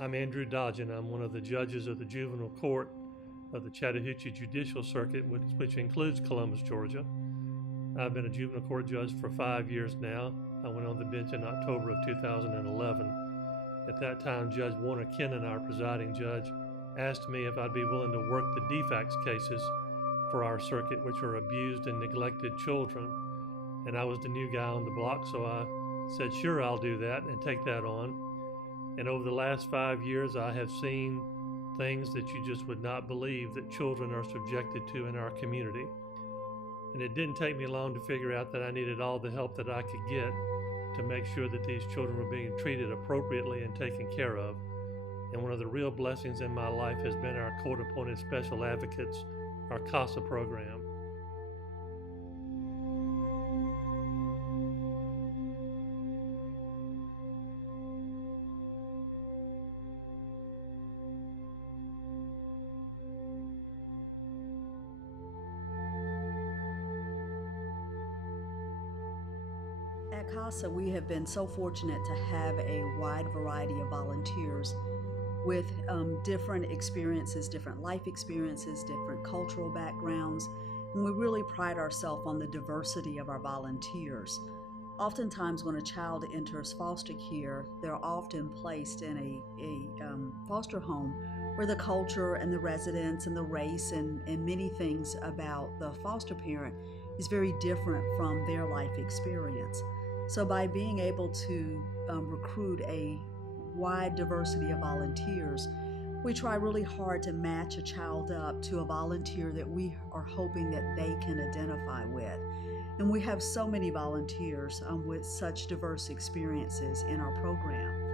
I'm Andrew Dodgen. I'm one of the judges of the juvenile court of the Chattahoochee Judicial Circuit, which includes Columbus, Georgia. I've been a juvenile court judge for 5 years now. I went on the bench in October of 2011. At that time, Judge Warner Kennan, our presiding judge, asked me if I'd be willing to work the defects cases for our circuit, which are abused and neglected children. And I was the new guy on the block, so I said, sure, I'll do that and take that on. And over the last 5 years, I have seen things that you just would not believe that children are subjected to in our community. And it didn't take me long to figure out that I needed all the help that I could get to make sure that these children were being treated appropriately and taken care of. And one of the real blessings in my life has been our court-appointed special advocates, our CASA program. At CASA, we have been so fortunate to have a wide variety of volunteers with different experiences, different life experiences, different cultural backgrounds, and we really pride ourselves on the diversity of our volunteers. Oftentimes when a child enters foster care, they're often placed in a foster home where the culture and the residents and the race and many things about the foster parent is very different from their life experience. So by being able to recruit a wide diversity of volunteers, we try really hard to match a child up to a volunteer that we are hoping that they can identify with. And we have so many volunteers with such diverse experiences in our program.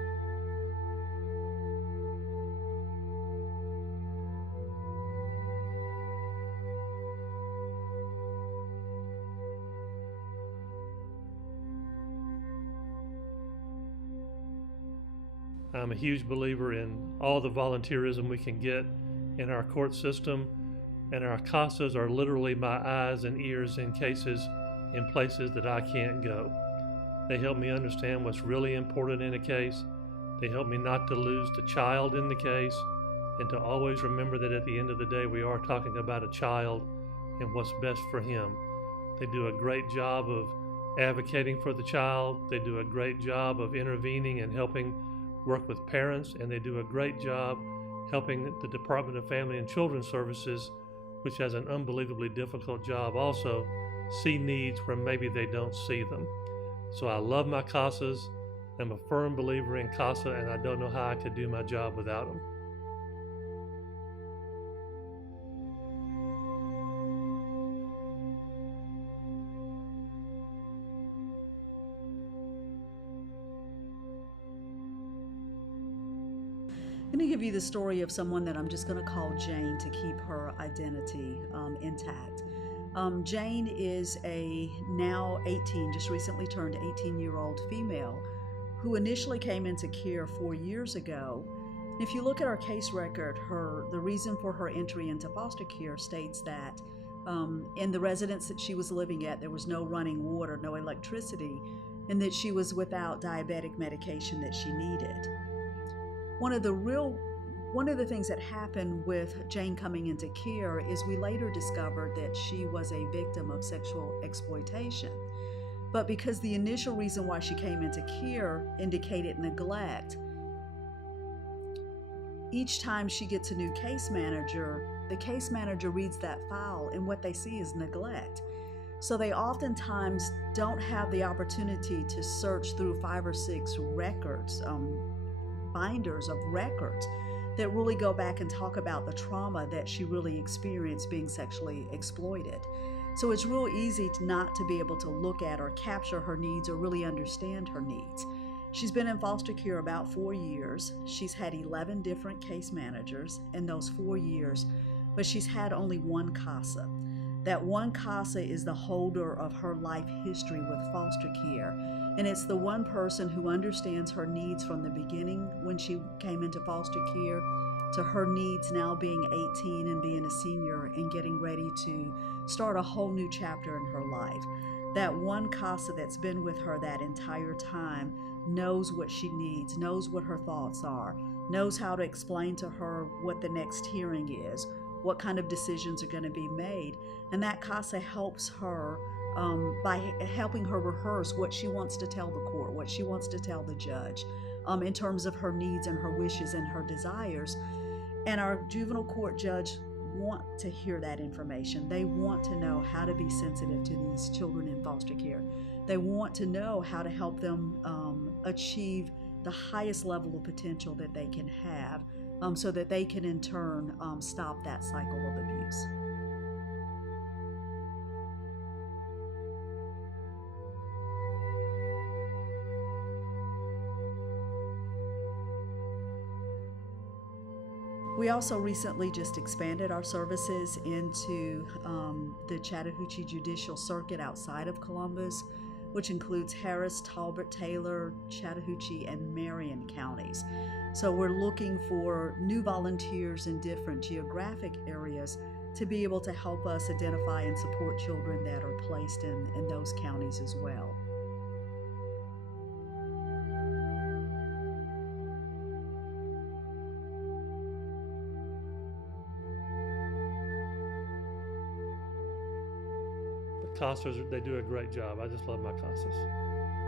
I'm a huge believer in all the volunteerism we can get in our court system, and our CASAs are literally my eyes and ears in cases in places that I can't go. They help me understand what's really important in a case. They help me not to lose the child in the case, and to always remember that at the end of the day we are talking about a child and what's best for him. They do a great job of advocating for the child. They do a great job of intervening and helping work with parents, and they do a great job helping the Department of Family and Children's Services, which has an unbelievably difficult job also, see needs where maybe they don't see them. So I love my CASAs. I'm a firm believer in CASA, and I don't know how I could do my job without them. I'm going to give you the story of someone that I'm just going to call Jane to keep her identity intact. Jane is a now 18, just recently turned 18-year-old female who initially came into care 4 years ago. And if you look at our case record, the reason for her entry into foster care states that in the residence that she was living at, there was no running water, no electricity, and that she was without diabetic medication that she needed. One of the things that happened with Jane coming into care is we later discovered that she was a victim of sexual exploitation. But because the initial reason why she came into care indicated neglect, each time she gets a new case manager, the case manager reads that file and what they see is neglect. So they oftentimes don't have the opportunity to search through 5 or 6 records, binders of records that really go back and talk about the trauma that she really experienced being sexually exploited. So it's real easy not to be able to look at or capture her needs or really understand her needs. She's been in foster care about 4 years. She's had 11 different case managers in those 4 years, but she's had only one CASA. That one CASA is the holder of her life history with foster care. And it's the one person who understands her needs from the beginning when she came into foster care to her needs now being 18 and being a senior and getting ready to start a whole new chapter in her life. That one CASA that's been with her that entire time knows what she needs, knows what her thoughts are, knows how to explain to her what the next hearing is, what kind of decisions are going to be made. And that CASA helps her by helping her rehearse what she wants to tell the court, what she wants to tell the judge, in terms of her needs and her wishes and her desires. And our juvenile court judge want to hear that information. They want to know how to be sensitive to these children in foster care. They want to know how to help them achieve the highest level of potential that they can have, so that they can in turn stop that cycle of abuse. We also recently just expanded our services into the Chattahoochee Judicial Circuit outside of Columbus, which includes Harris, Talbot, Taylor, Chattahoochee, and Marion counties. So we're looking for new volunteers in different geographic areas to be able to help us identify and support children that are placed in those counties as well. The CASAs, they do a great job. I just love my CASAs.